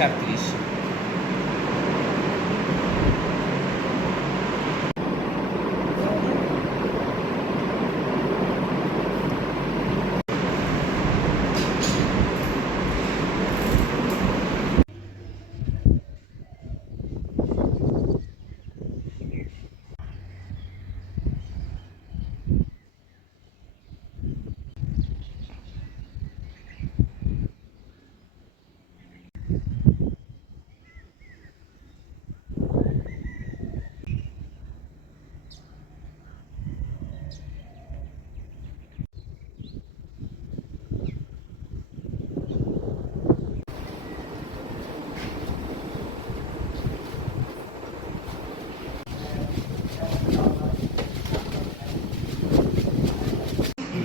সাঁত্রিশ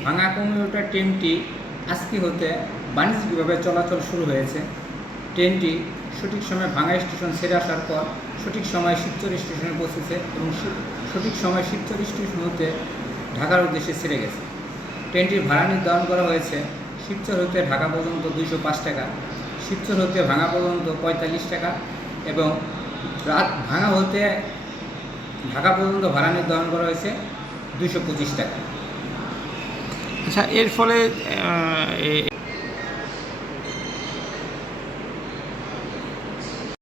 ভাঙা কমিউটার ট্রেনটি আজকে হতে বাণিজ্যিকভাবে চলাচল শুরু হয়েছে। ট্রেনটি সঠিক সময় ভাঙা স্টেশন ছেড়ে আসার পর সঠিক সময় শিবচর স্টেশনে পৌঁছেছে এবং সঠিক সময় শিবচর স্টেশন হতে ঢাকার উদ্দেশ্যে ছেড়ে গেছে। ট্রেনটির ভাড়া নির্ধারণ করা হয়েছে শিবচর হতে ঢাকা পর্যন্ত দুইশো পাঁচ টাকা, শিবচর হতে ভাঙা পর্যন্ত পঁয়তাল্লিশ টাকা এবং রাত ভাঙা হতে ঢাকা পর্যন্ত ভাড়া নির্ধারণ করা হয়েছে দুইশো পঁচিশ টাকা। আচ্ছা এর ফলে